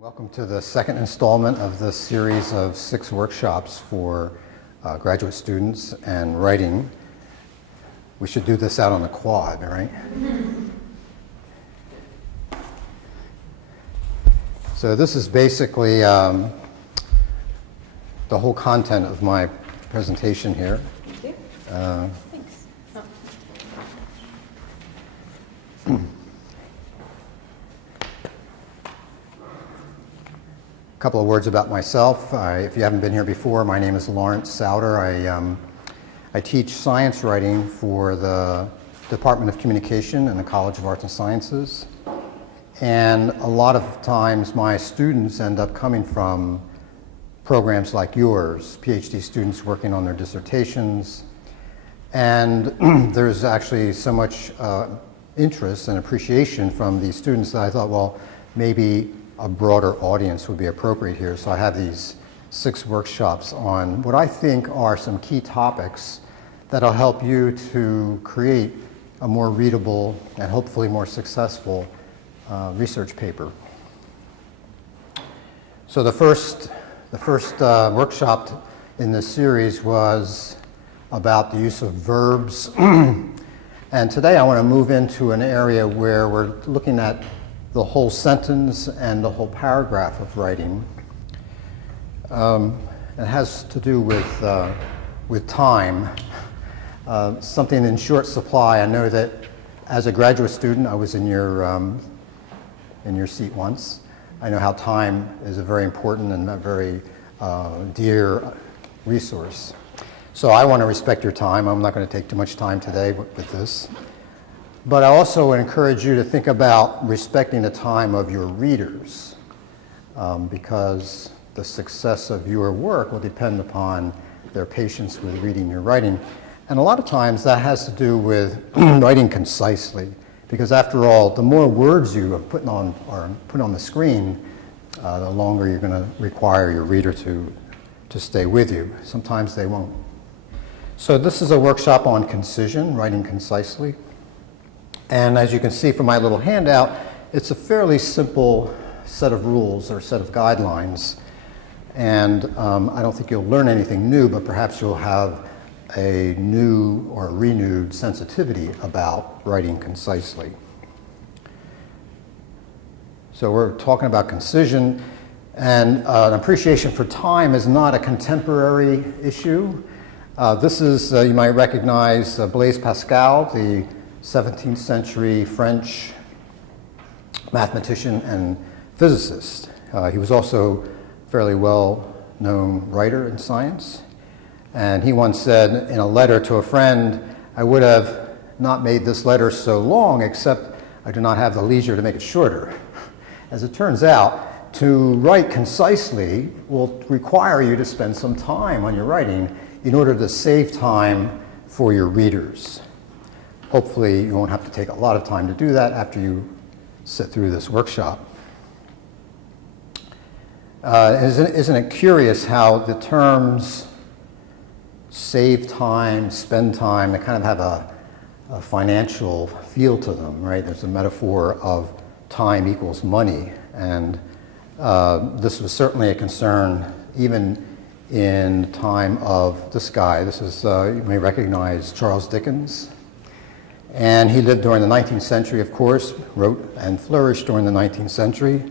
Welcome to the second installment of this series of 6 workshops for graduate students and writing. We should do this out on the quad, right? So this is basically the whole content of my presentation here. Thank you. Thanks. A couple of words about myself. If you haven't been here before, my name is Lawrence Souder. I teach science writing for the Department of Communication in the College of Arts and Sciences. And a lot of times my students end up coming from programs like yours, PhD students working on their dissertations. And there's actually so much interest and appreciation from these students that I thought, well, maybe a broader audience would be appropriate here. So I have these 6 workshops on what I think are some key topics that'll help you to create a more readable and hopefully more successful research paper. So the first workshop in this series was about the use of verbs. And today I want to move into an area where we're looking at the whole sentence and the whole paragraph of writing. It has to do with time, something in short supply. I know that as a graduate student, I was in your seat once. I know how time is a very important and a very dear resource. So I want to respect your time. I'm not going to take too much time today with this. But I also encourage you to think about respecting the time of your readers, because the success of your work will depend upon their patience with reading your writing. And a lot of times that has to do with writing concisely, because after all, the more words you have put on the screen, the longer you're going to require your reader to stay with you. Sometimes they won't. So this is a workshop on concision, writing concisely. And as you can see from my little handout, it's a fairly simple set of rules or set of guidelines. And I don't think you'll learn anything new, but perhaps you'll have a new or renewed sensitivity about writing concisely. So we're talking about concision, and an appreciation for time is not a contemporary issue. This is, you might recognize Blaise Pascal, the 17th century French mathematician and physicist. He was also a fairly well-known writer in science. And he once said in a letter to a friend, "I would have not made this letter so long, except I do not have the leisure to make it shorter." As it turns out, to write concisely will require you to spend some time on your writing in order to save time for your readers. Hopefully, you won't have to take a lot of time to do that after you sit through this workshop. Isn't it curious how the terms save time, spend time, they kind of have a financial feel to them, right? There's a metaphor of time equals money. And this was certainly a concern even in the time of this guy. This is, you may recognize Charles Dickens. And he lived during the 19th century, of course, wrote and flourished during the 19th century.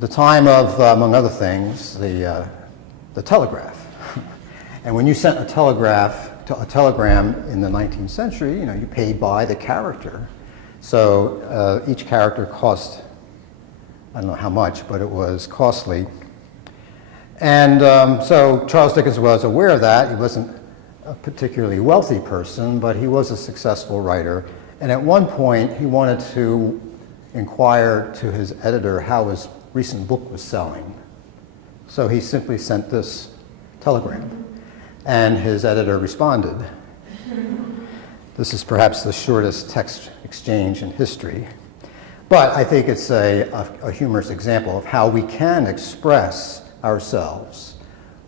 The time of, among other things, the telegraph. And when you sent a telegram in the 19th century, you paid by the character. So each character cost, I don't know how much, but it was costly. And so Charles Dickens was aware of that. He wasn't a particularly wealthy person, but he was a successful writer. And at one point, he wanted to inquire to his editor how his recent book was selling. So he simply sent this telegram, and his editor responded. This is perhaps the shortest text exchange in history. But I think it's a humorous example of how we can express ourselves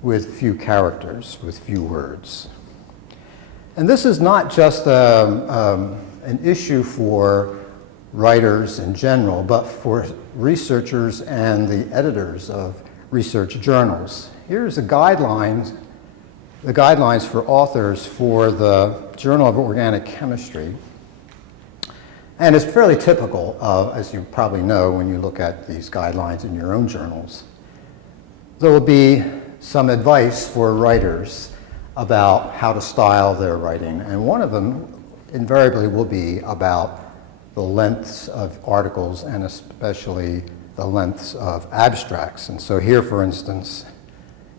with few characters, with few words. And this is not just an issue for writers in general, but for researchers and the editors of research journals. Here's the guidelines for authors for the Journal of Organic Chemistry. And it's fairly typical of, as you probably know when you look at these guidelines in your own journals. There will be some advice for writers about how to style their writing, and one of them invariably will be about the lengths of articles and especially the lengths of abstracts. And so here, for instance,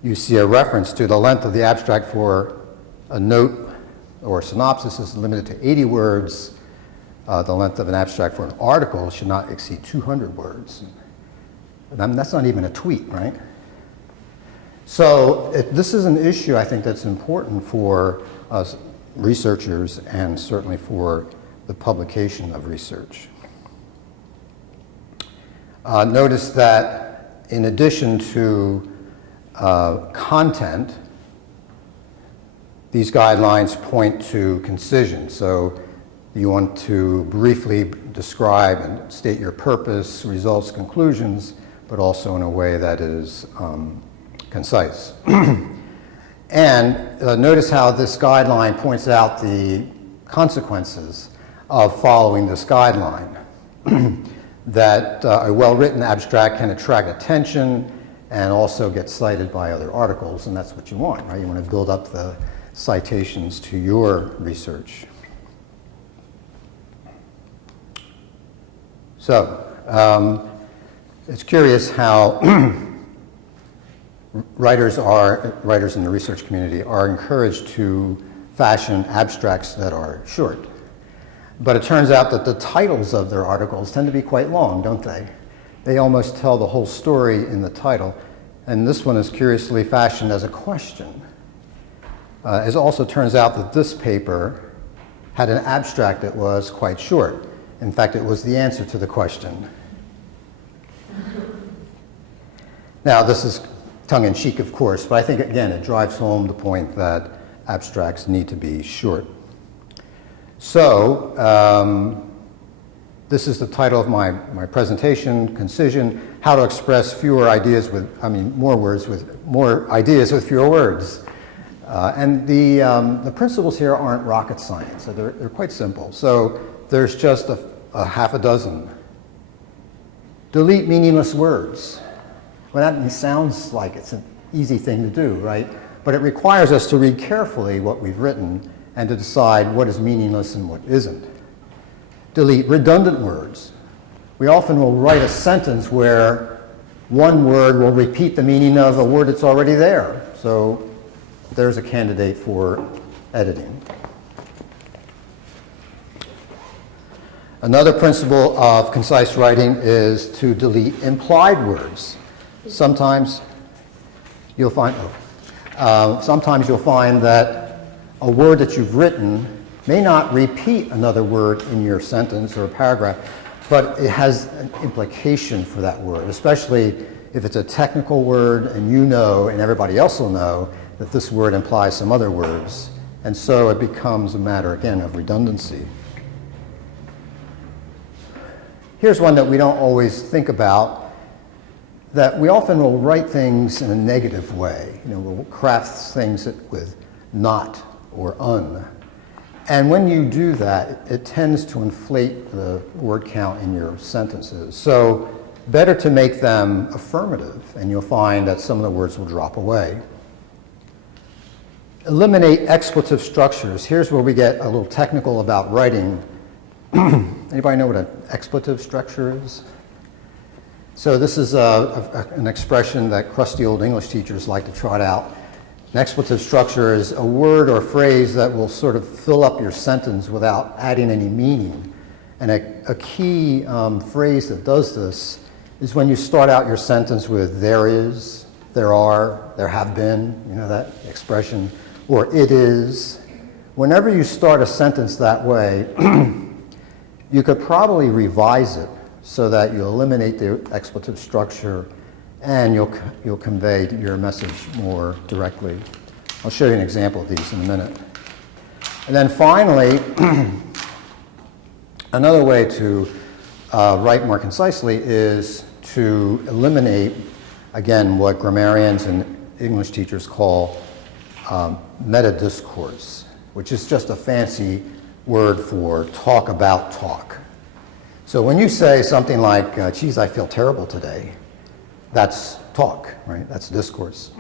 you see a reference to the length of the abstract for a note or synopsis is limited to 80 words. The length of an abstract for an article should not exceed 200 words. And that's not even a tweet, right? So this is an issue I think that's important for us researchers and certainly for the publication of research. Notice that in addition to content, these guidelines point to concision. So you want to briefly describe and state your purpose, results, conclusions, but also in a way that is concise. And notice how this guideline points out the consequences of following this guideline. That a well-written abstract can attract attention and also get cited by other articles, and that's what you want, right? You want to build up the citations to your research. So, it's curious how writers in the research community are encouraged to fashion abstracts that are short. But it turns out that the titles of their articles tend to be quite long, don't they? They almost tell the whole story in the title. And this one is curiously fashioned as a question. It also turns out that this paper had an abstract that was quite short. In fact, it was the answer to the question. Now, this is tongue-in-cheek, of course, but I think, again, it drives home the point that abstracts need to be short. So, this is the title of my presentation, Concision, How to Express More Ideas with Fewer Words. And the principles here aren't rocket science, so they're quite simple. So there's just a half a dozen. Delete meaningless words. Well, that sounds like it's an easy thing to do, right? But it requires us to read carefully what we've written and to decide what is meaningless and what isn't. Delete redundant words. We often will write a sentence where one word will repeat the meaning of a word that's already there. So there's a candidate for editing. Another principle of concise writing is to delete implied words. Sometimes you'll find that a word that you've written may not repeat another word in your sentence or paragraph, but it has an implication for that word, especially if it's a technical word and you know and everybody else will know that this word implies some other words. And so it becomes a matter, again, of redundancy. Here's one that we don't always think about, that we often will write things in a negative way. You know, we'll craft things with not or un. And when you do that, it tends to inflate the word count in your sentences. So better to make them affirmative, and you'll find that some of the words will drop away. Eliminate expletive structures. Here's where we get a little technical about writing. Anybody know what an expletive structure is? So this is an expression that crusty old English teachers like to trot out. An expletive structure is a word or phrase that will sort of fill up your sentence without adding any meaning. And a key phrase that does this is when you start out your sentence with there is, there are, there have been, you know that expression, or it is. Whenever you start a sentence that way, you could probably revise it so that you eliminate the expletive structure and you'll convey your message more directly. I'll show you an example of these in a minute. And then finally, another way to write more concisely is to eliminate, again, what grammarians and English teachers call meta-discourse, which is just a fancy word for talk about talk. So when you say something like, geez, I feel terrible today, that's talk, right? That's discourse.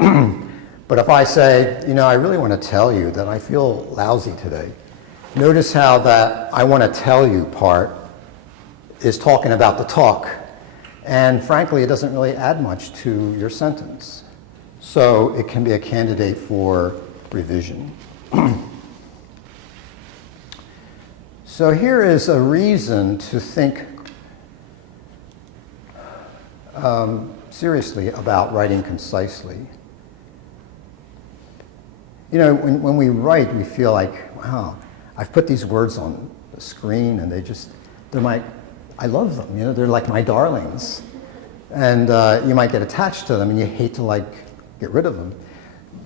But if I say, you know, I really want to tell you that I feel lousy today, notice how that I want to tell you part is talking about the talk. And frankly, it doesn't really add much to your sentence. So it can be a candidate for revision. So here is a reason to think seriously about writing concisely. You know, when we write, we feel like, wow, I've put these words on the screen and I love them, you know, they're like my darlings. And you might get attached to them and you hate to get rid of them.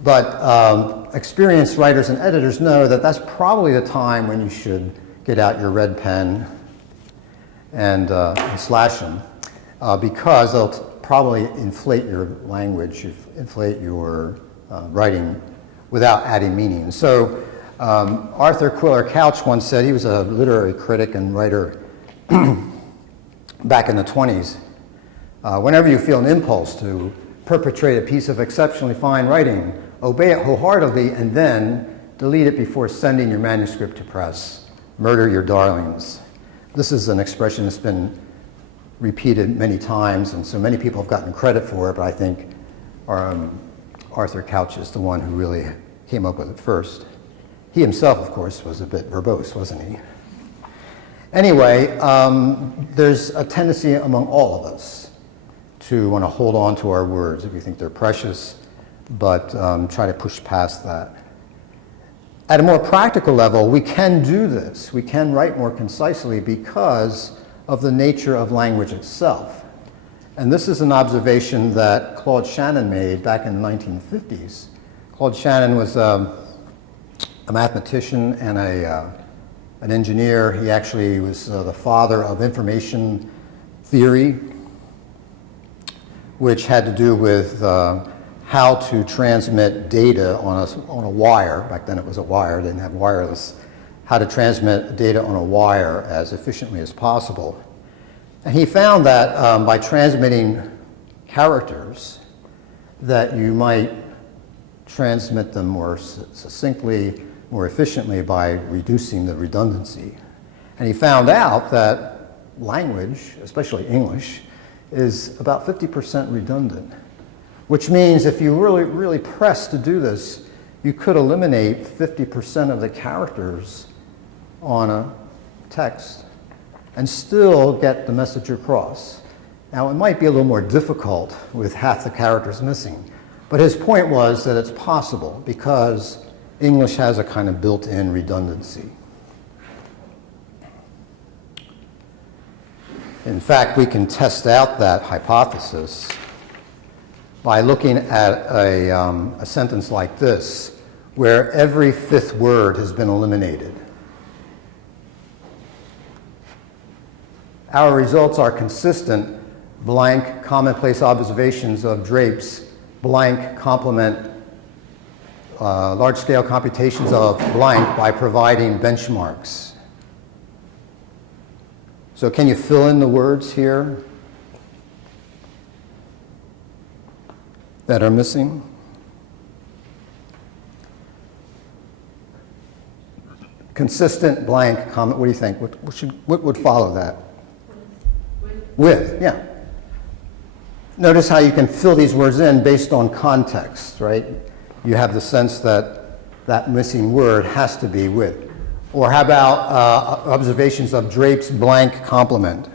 But experienced writers and editors know that that's probably the time when you should get out your red pen and slash them because they'll probably inflate your language, inflate your writing without adding meaning. So Arthur Quiller Couch once said, he was a literary critic and writer back in the 20s, whenever you feel an impulse to perpetrate a piece of exceptionally fine writing, obey it wholeheartedly and then delete it before sending your manuscript to press. Murder your darlings. This is an expression that's been repeated many times, and so many people have gotten credit for it, but I think Arthur Couch is the one who really came up with it first. He himself, of course, was a bit verbose, wasn't he? Anyway, there's a tendency among all of us to want to hold on to our words if we think they're precious, but try to push past that. At a more practical level, we can do this. We can write more concisely because of the nature of language itself. And this is an observation that Claude Shannon made back in the 1950s. Claude Shannon was a mathematician and an engineer. He actually was the father of information theory, which had to do with how to transmit data on a wire. Back then it was a wire, didn't have wireless. How to transmit data on a wire as efficiently as possible. And he found that by transmitting characters, that you might transmit them more succinctly, more efficiently by reducing the redundancy. And he found out that language, especially English, is about 50% redundant, which means if you really press to do this, you could eliminate 50% of the characters on a text and still get the message across. Now, it might be a little more difficult with half the characters missing, but his point was that it's possible because English has a kind of built-in redundancy. In fact, we can test out that hypothesis by looking at a sentence like this, where every fifth word has been eliminated. Our results are consistent, blank, commonplace observations of drapes, blank, complement, large-scale computations of blank by providing benchmarks. So can you fill in the words here that are missing? Consistent, blank, comment. What do you think? What would follow that? With, yeah. Notice how you can fill these words in based on context, right? You have the sense that that missing word has to be with. Or how about observations of drapes, blank, complement?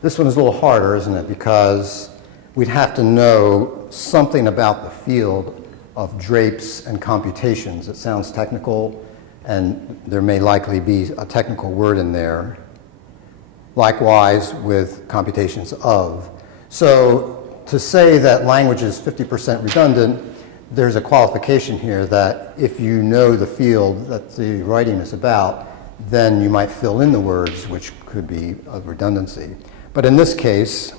This one is a little harder, isn't it? Because we'd have to know something about the field of drapes and computations. It sounds technical, and there may likely be a technical word in there. Likewise with computations of. So to say that language is 50% redundant, there's a qualification here that if you know the field that the writing is about, then you might fill in the words, which could be a redundancy. But in this case,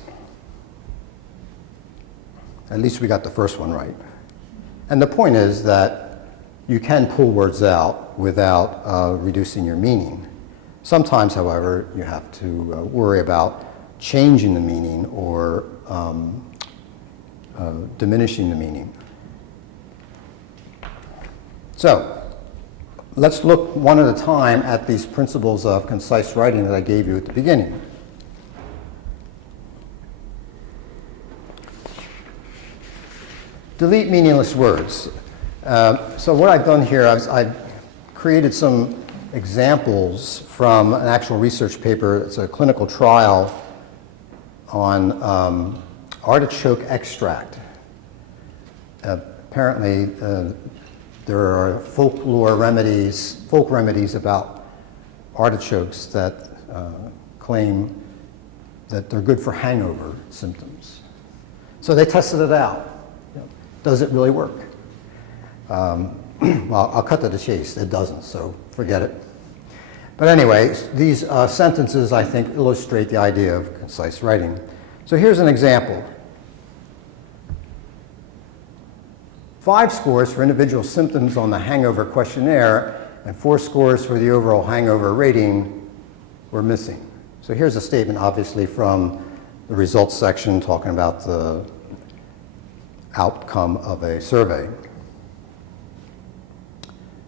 at least we got the first one right. And the point is that you can pull words out without reducing your meaning. Sometimes, however, you have to worry about changing the meaning or diminishing the meaning. So, let's look one at a time at these principles of concise writing that I gave you at the beginning. Delete meaningless words. So what I've done here, I've created some examples from an actual research paper. It's a clinical trial on artichoke extract. Apparently, there are folk remedies about artichokes that claim that they're good for hangover symptoms. So they tested it out. Does it really work? Well, I'll cut to the chase. It doesn't, so forget it. But anyway, these sentences, I think, illustrate the idea of concise writing. So here's an example. 5 scores for individual symptoms on the hangover questionnaire and 4 scores for the overall hangover rating were missing. So here's a statement, obviously, from the results section talking about the outcome of a survey.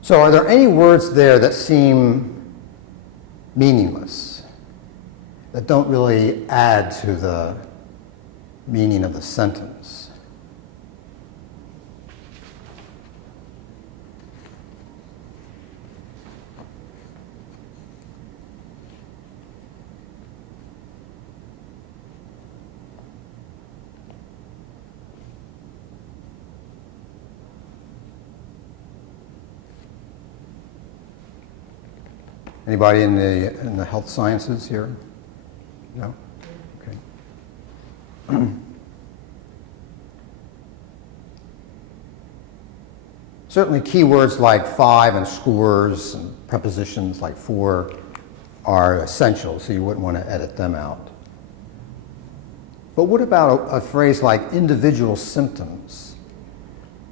So are there any words there that seem meaningless, that don't really add to the meaning of the sentence? Anybody in the health sciences here? No? Okay. Certainly keywords like 5 and scores and prepositions like for are essential, so you wouldn't want to edit them out. But what about a phrase like individual symptoms?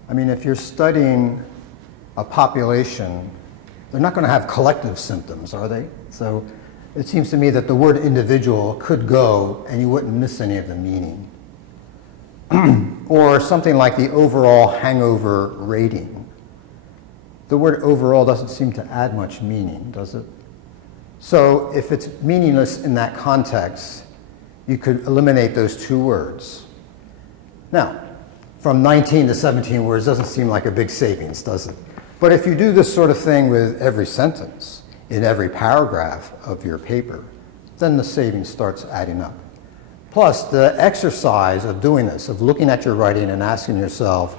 I mean, if you're studying a population, they're not going to have collective symptoms, are they? So it seems to me that the word individual could go and you wouldn't miss any of the meaning. Or something like the overall hangover rating. The word overall doesn't seem to add much meaning, does it? So if it's meaningless in that context, you could eliminate those 2 words. Now, from 19 to 17 words doesn't seem like a big savings, does it? But if you do this sort of thing with every sentence, in every paragraph of your paper, then the savings starts adding up. Plus, the exercise of doing this, of looking at your writing and asking yourself,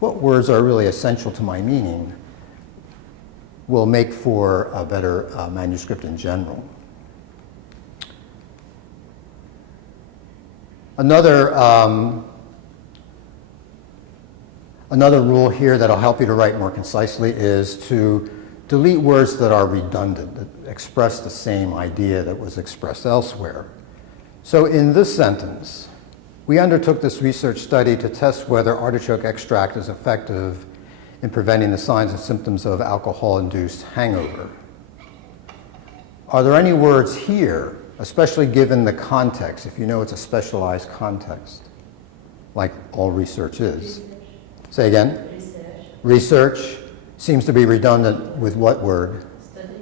what words are really essential to my meaning, will make for a better manuscript in general. Another rule here that'll help you to write more concisely is to delete words that are redundant, that express the same idea that was expressed elsewhere. So in this sentence, we undertook this research study to test whether artichoke extract is effective in preventing the signs and symptoms of alcohol-induced hangover. Are there any words here, especially given the context, if you know it's a specialized context, like all research is? Say again? Research seems to be redundant with what word?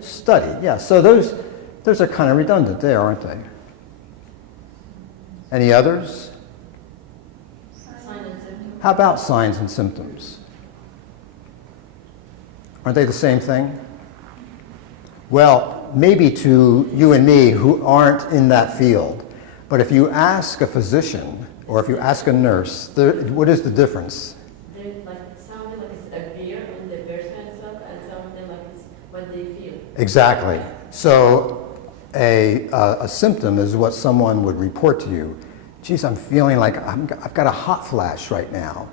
Study. Yeah, so those are kind of redundant there, aren't they? Any others? Sign and symptom. How about signs and symptoms? Aren't they the same thing? Well, maybe to you and me who aren't in that field, but if you ask a physician or if you ask a nurse, what is the difference? Some of them like it's a beer when the person and stuff, and some of them like it's what they feel. Exactly. So a symptom is what someone would report to you. Geez, I'm feeling like I've got a hot flash right now.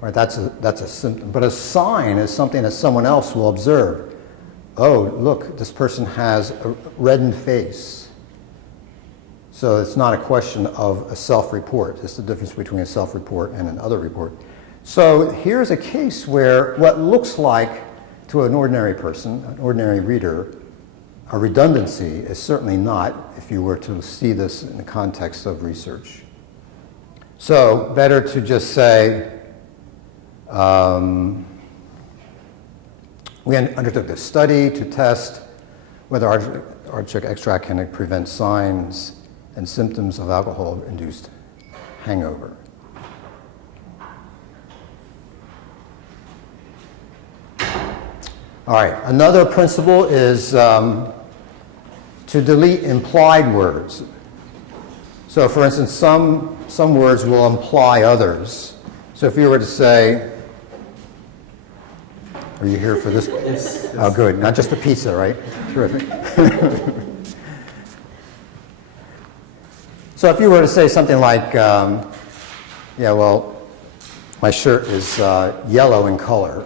Right? That's a symptom. But a sign is something that someone else will observe. Oh, look, this person has a reddened face. So it's not a question of a self-report. It's the difference between a self-report and an other report. So here's a case where what looks like to an ordinary person, an ordinary reader, a redundancy is certainly not if you were to see this in the context of research. So better to just say, we undertook this study to test whether artichoke extract can prevent signs and symptoms of alcohol-induced hangover. All right, another principle is to delete implied words. So for instance, some words will imply others. So if you were to say, are you here for this? Yes. Oh, good. Not just the pizza, right? Terrific. So if you were to say something like, yeah, well, my shirt is yellow in color.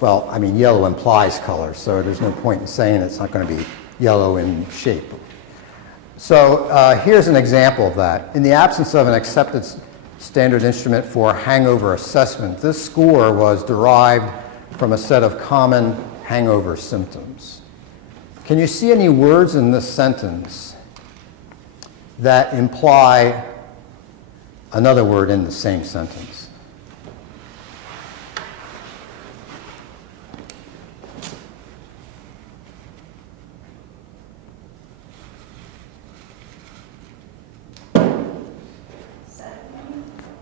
Well, I mean, yellow implies color, so there's no point in saying it's not going to be yellow in shape. So here's an example of that. In the absence of an accepted standard instrument for hangover assessment, this score was derived from a set of common hangover symptoms. Can you see any words in this sentence that imply another word in the same sentence?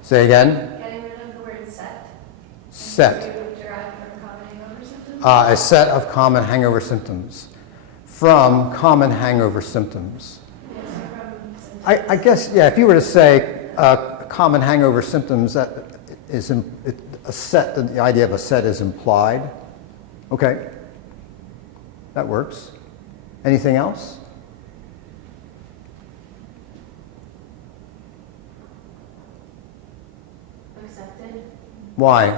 Say again? Getting rid of the word set. Set. Derived from common hangover symptoms? A set of common hangover symptoms. From common hangover symptoms. Yes, I guess, yeah, if you were to say common hangover symptoms, that is a set, the idea of a set is implied. Okay. That works. Anything else? Accepted, Why?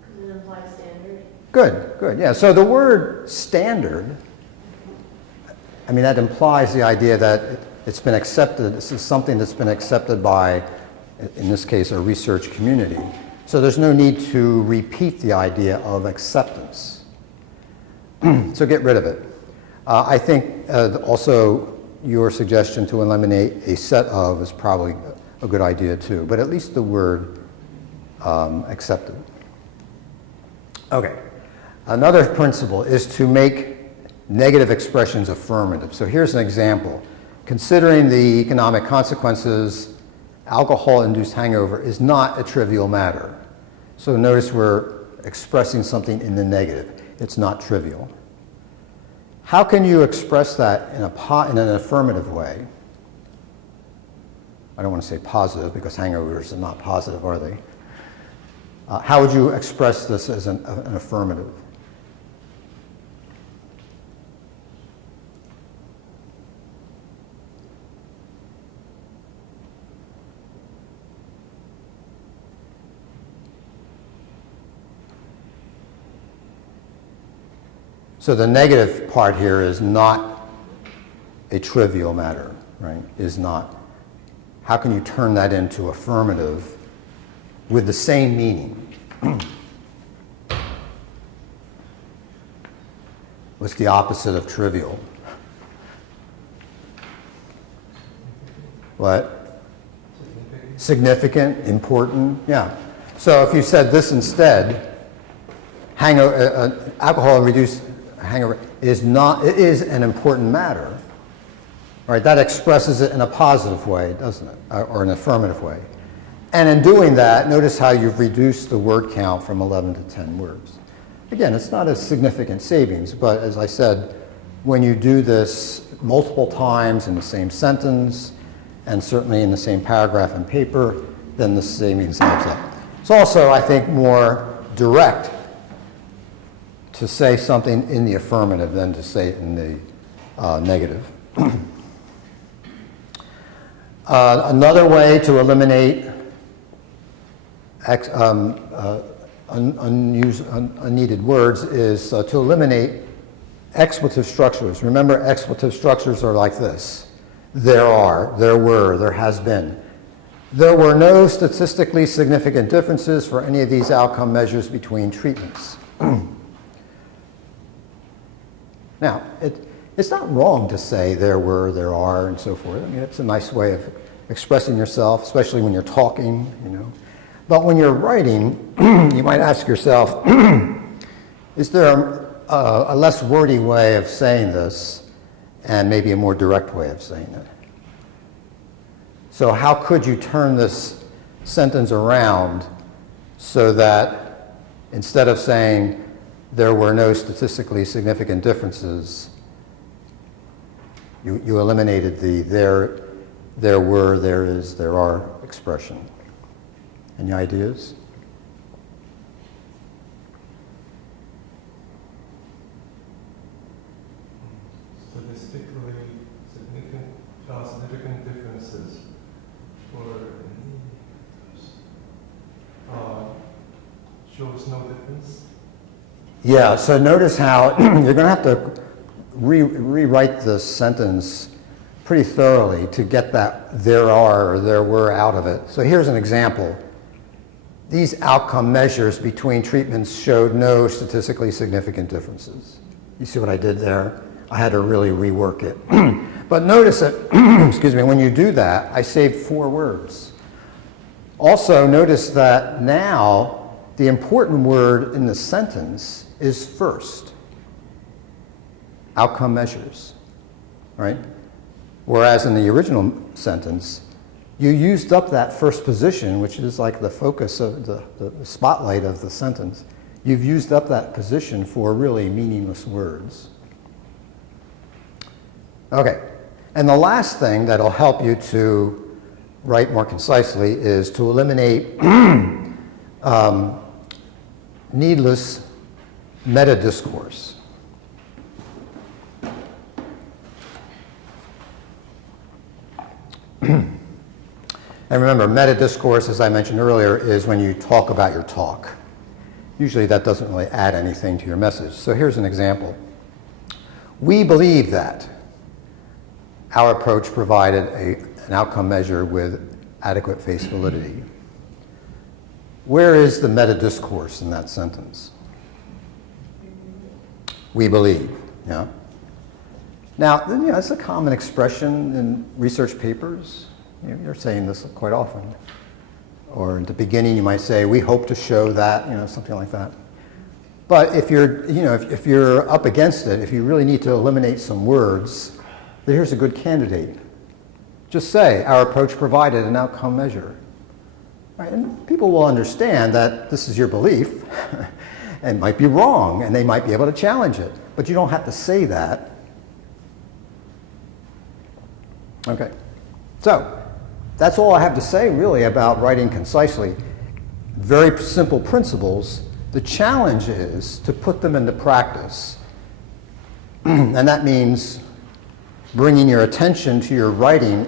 because it implies standard. Good, good. Yeah, so the word standard, I mean, that implies the idea that it's been accepted. This is something that's been accepted by, in this case, a research community. So there's no need to repeat the idea of acceptance. So get rid of it. I think also your suggestion to eliminate a set of is probably a good idea too, but at least the word accepted. Okay. Another principle is to make negative expressions affirmative. So here's an example. Considering the economic consequences, alcohol-induced hangover is not a trivial matter. So notice we're expressing something in the negative. It's not trivial. How can you express that in an affirmative way? I don't want to say positive because hangovers are not positive, are they? How would you express this as an affirmative? So the negative part here is not a trivial matter, right? Is not. How can you turn that into affirmative with the same meaning? What's the opposite of trivial? What? Significant, important, yeah. So if you said this instead, alcohol-reduced hangover is an important matter. Right, that expresses it in a positive way, doesn't it? Or an affirmative way. And in doing that, notice how you've reduced the word count from 11 to 10 words. Again, it's not a significant savings, but as I said, when you do this multiple times in the same sentence, and certainly in the same paragraph and paper, then the savings adds up. It's also, I think, more direct to say something in the affirmative than to say it in the negative. Another way to eliminate unneeded words is to eliminate expletive structures. Remember, expletive structures are like this. There are, there were, there has been. There were no statistically significant differences for any of these outcome measures between treatments. Now, it's not wrong to say there were, there are, and so forth. I mean, it's a nice way of expressing yourself, especially when you're talking, you know. But when you're writing, you might ask yourself, is there a less wordy way of saying this and maybe a more direct way of saying it? So how could you turn this sentence around so that instead of saying there were no statistically significant differences, you eliminated the there were, there is, there are expression? Any ideas? Statistically significant differences shows no difference. Yeah, so notice how you're going to have to rewrite the sentence pretty thoroughly to get that there are or there were out of it. So here's an example. These outcome measures between treatments showed no statistically significant differences. You see what I did there? I had to really rework it. But notice that, excuse me, when you do that, I saved 4 words. Also, notice that now the important word in the sentence is first. Outcome measures, right? Whereas in the original sentence, you used up that first position, which is like the focus of the spotlight of the sentence. You've used up that position for really meaningless words. Okay, and the last thing that'll help you to write more concisely is to eliminate needless meta-discourse. And remember, meta-discourse, as I mentioned earlier, is when you talk about your talk. Usually that doesn't really add anything to your message. So here's an example. We believe that our approach provided an outcome measure with adequate face validity. Where is the meta-discourse in that sentence? We believe, yeah. Now, you know, that's a common expression in research papers. You're saying this quite often. Or at the beginning, you might say, we hope to show that, you know, something like that. But if you're, you know, if you're up against it, if you really need to eliminate some words, then here's a good candidate. Just say, our approach provided an outcome measure. Right? And people will understand that this is your belief, and it might be wrong, and they might be able to challenge it. But you don't have to say that. Okay. So, that's all I have to say really about writing concisely. Very simple principles. The challenge is to put them into practice. And that means bringing your attention to your writing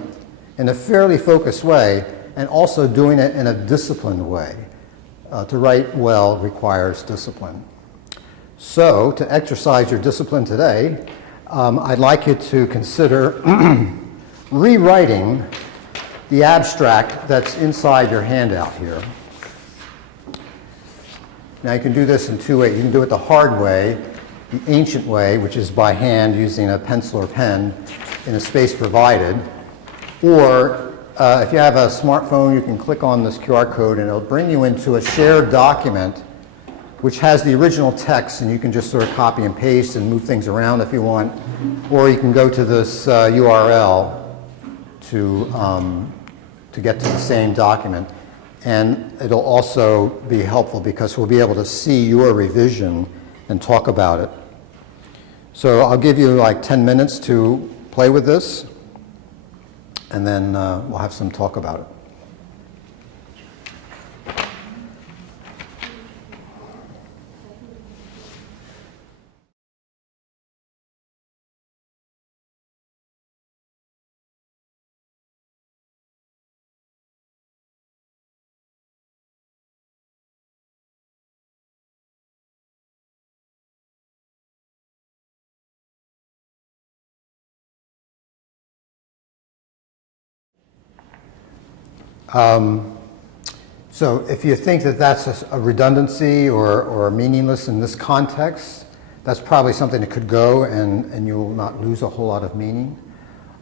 in a fairly focused way and also doing it in a disciplined way. To write well requires discipline. So, to exercise your discipline today, I'd like you to consider rewriting the abstract that's inside your handout here. Now you can do this in 2 ways. You can do it the hard way, the ancient way, which is by hand using a pencil or pen in a space provided. Or if you have a smartphone, you can click on this QR code and it'll bring you into a shared document which has the original text, and you can just sort of copy and paste and move things around if you want. Or you can go to this URL to get to the same document. And it'll also be helpful because we'll be able to see your revision and talk about it. So I'll give you like 10 minutes to play with this, and then we'll have some talk about it. So if you think that that's a redundancy or meaningless in this context, that's probably something that could go and you will not lose a whole lot of meaning.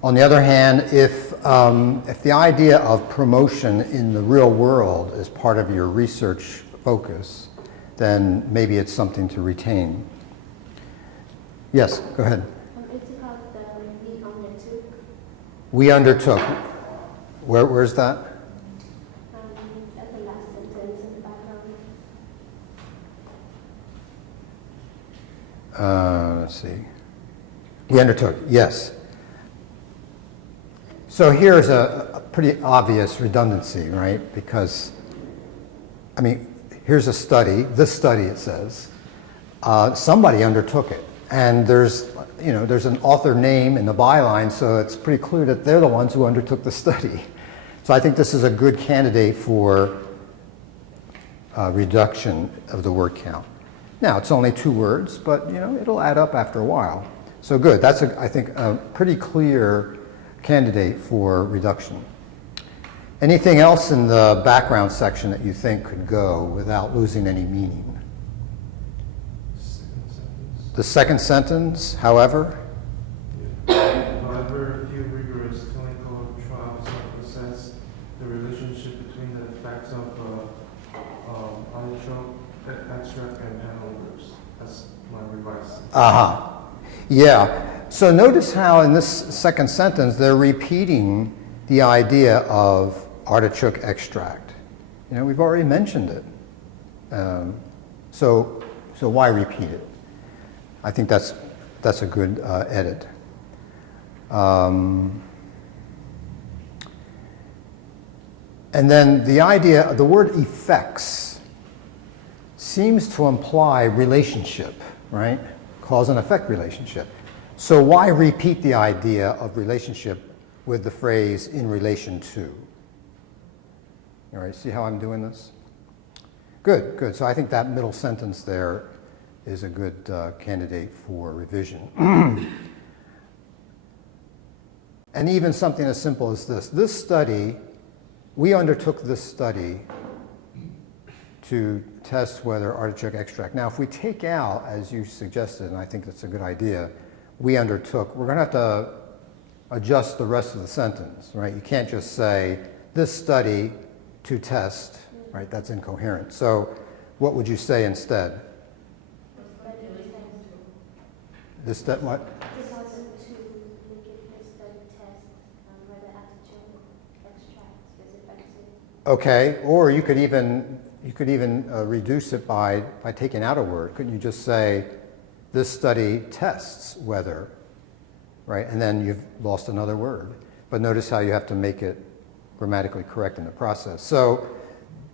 On the other hand, if the idea of promotion in the real world is part of your research focus, then maybe it's something to retain. Yes, go ahead. It's about the we undertook. We undertook. Where's that? At the last sentence in the background. Let's see. We undertook, yes. So here's a pretty obvious redundancy, right? Because, I mean, here's a study, this study it says, somebody undertook it. And there's an author name in the byline, so it's pretty clear that they're the ones who undertook the study. So I think this is a good candidate for reduction of the word count. Now, it's only 2 words, but it'll add up after a while. So good, that's I think a pretty clear candidate for reduction. Anything else in the background section that you think could go without losing any meaning? Second sentence. The second sentence, however, However, few rigorous clinical trials have assessed the relationship between the effects of artichoke extract and panel groups. That's my revised. aha. Yeah. So notice how in this second sentence they're repeating the idea of artichoke extract. We've already mentioned it. So why repeat it? I think that's a good edit. And then the idea, the word effects seems to imply relationship, right? Cause and effect relationship. So why repeat the idea of relationship with the phrase in relation to? All right, see how I'm doing this? Good, good. So I think that middle sentence there is a good candidate for revision. And even something as simple as this. This study, we undertook this study to test whether artichoke extract. Now, if we take out, as you suggested, and I think that's a good idea, we undertook, we're going to have to adjust the rest of the sentence, right? You can't just say, this study to test, right? That's incoherent. So what would you say instead? This study, what? 2002, we give the study test whether artichoke extract is effective. Okay, or you could even reduce it by taking out a word. Couldn't you just say, this study tests whether, right? And then you've lost another word. But notice how you have to make it grammatically correct in the process. So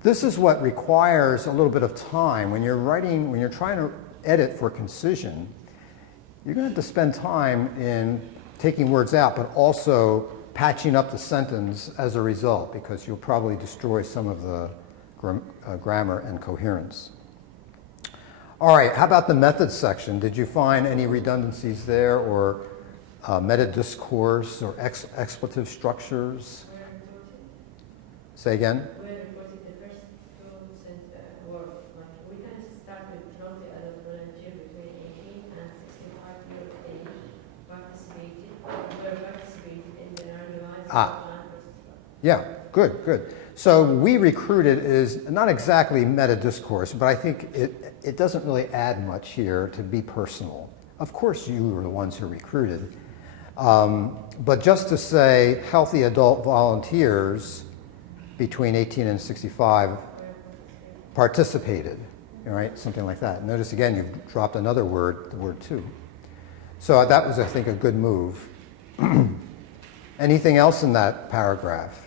this is what requires a little bit of time. When you're writing, when you're trying to edit for concision, you're going to have to spend time in taking words out, but also patching up the sentence as a result, because you'll probably destroy some of the grammar and coherence. All right, how about the methods section? Did you find any redundancies there, or meta-discourse, or expletive structures? Say again? We're reporting the first 2 words. Like we can start with Trotsky as a volunteer between 18 and 65 years of age, participated in the organized plan versus plan. Yeah, good, good. So we recruited is not exactly meta-discourse, but I think it doesn't really add much here to be personal. Of course you were the ones who recruited. But just to say healthy adult volunteers between 18 and 65 participated, all right, something like that. Notice again, you've dropped another word, the word to. So that was, I think, a good move. Anything else in that paragraph?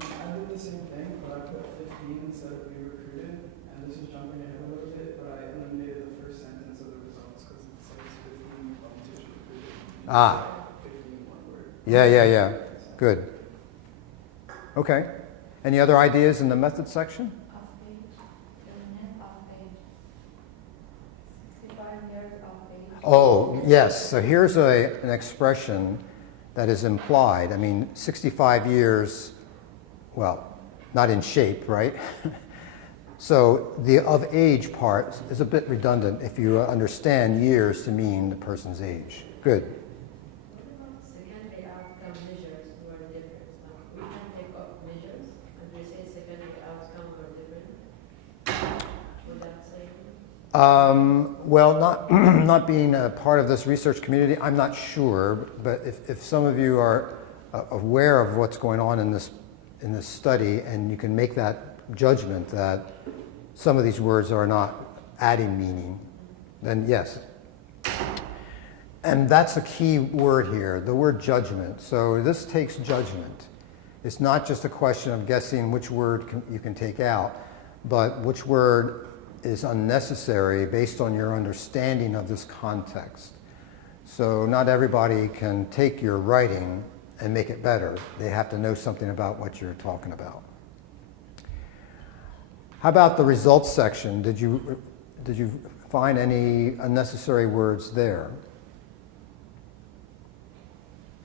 I did the same thing, but I put 15 instead of we recruited, and this is jumping ahead a little bit, but I eliminated the first sentence of the results because it says 15 volunteers recruited. Ah. 15 one word. Yeah. Good. Okay. Any other ideas in the method section? Off page. Off page. 65 years off page. Oh, yes. So here's an expression that is implied. I mean, 65 years well, not in shape, right? So the of age part is a bit redundant if you understand years to mean the person's age. Good. What about secondary outcome measures were different? We can take off measures and we say secondary outcome were different. Would that say anything? Well, not being a part of this research community, I'm not sure, but if some of you are aware of what's going on in this study and you can make that judgment that some of these words are not adding meaning, then yes. And that's a key word here, the word judgment. So this takes judgment. It's not just a question of guessing which word you can take out, but which word is unnecessary based on your understanding of this context. So not everybody can take your writing and make it better. They have to know something about what you're talking about. How about the results section? Did you find any unnecessary words there?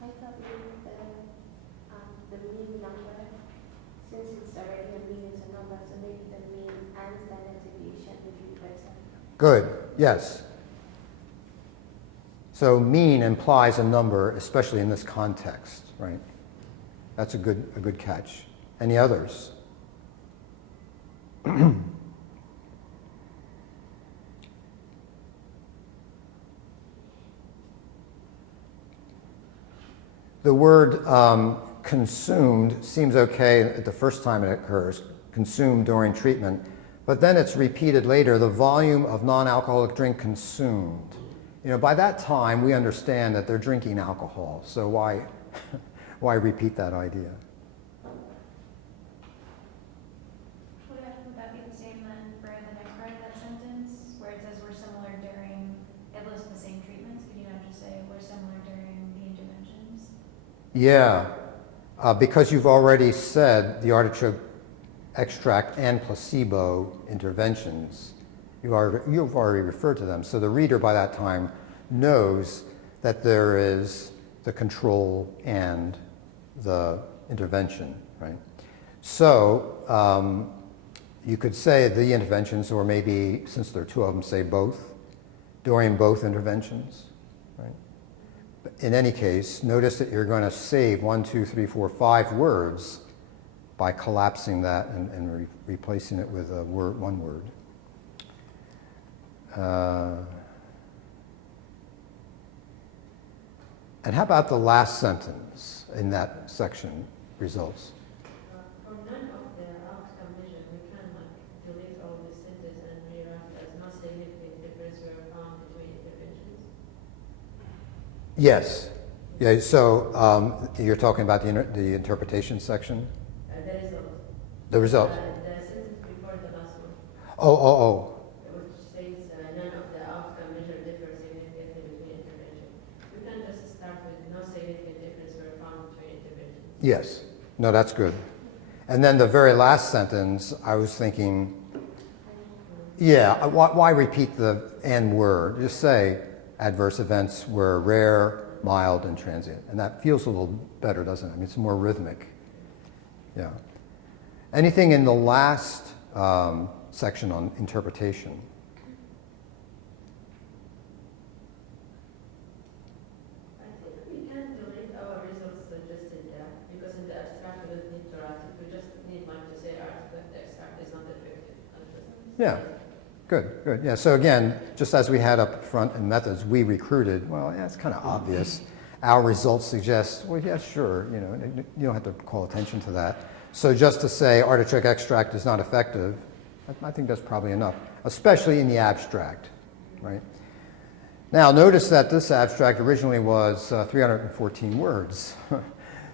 I thought maybe the mean number, since it's already a mean, it's a number, so maybe the mean and standard deviation would be better. Good, yes. So mean implies a number, especially in this context, right? That's a good catch. Any others? The word consumed seems okay at the first time it occurs, consumed during treatment, but then it's repeated later, the volume of non-alcoholic drink consumed. You know, by that time we understand that they're drinking alcohol, so why repeat that idea? Would that be the same then for the next part of that sentence, where it says we're similar during, it lists the same treatments, could you not just say we're similar during the interventions? Yeah, because you've already said the artichoke extract and placebo interventions. You've already referred to them. So the reader by that time knows that there is the control and the intervention, right? So you could say the interventions, or maybe, since there are two of them, say both, during both interventions, right? In any case, notice that you're going to save 1, 2, 3, 4, 5 words by collapsing that and replacing it with one word. And how about the last sentence in that section, results? For none of the outcome measures, we can delete all the sentence and rewrite as no significant difference were found between interventions. Yes. Yeah, so you're talking about the interpretation section? The result. The result. The sentence before the last one, Oh. which says none of the outcome measure differ significantly between interventions. We can just start with no significant difference were found between interventions. Yes. No, that's good. And then the very last sentence, I was thinking, yeah, why repeat the "and were"? Just say adverse events were rare, mild, and transient. And that feels a little better, doesn't it? I mean, it's more rhythmic. Yeah. Anything in the last section on interpretation? I think we can delete our results suggested there because in the abstract we don't need to write it. We just need to say artifact the extract is not effective. Yeah. Good. Yeah, so again, just as we had up front in methods, we recruited, well, yeah, it's kind of obvious. Our results suggest, well, yeah, sure, you don't have to call attention to that. So just to say artichoke extract is not effective, I think that's probably enough, especially in the abstract, right? Now, notice that this abstract originally was 314 words.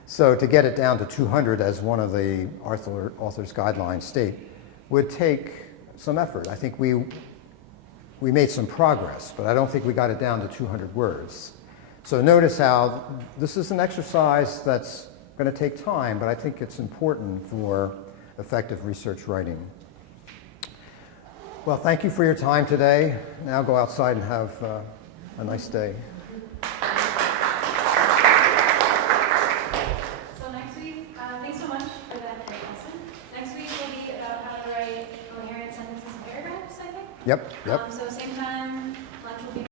So to get it down to 200, as one of the author's guidelines state, would take some effort. I think we made some progress, but I don't think we got it down to 200 words. So notice how this is an exercise that's going to take time, but I think it's important for effective research writing. Well, thank you for your time today. Now go outside and have a nice day. So next week, thanks so much for that great Yep, yep. So same time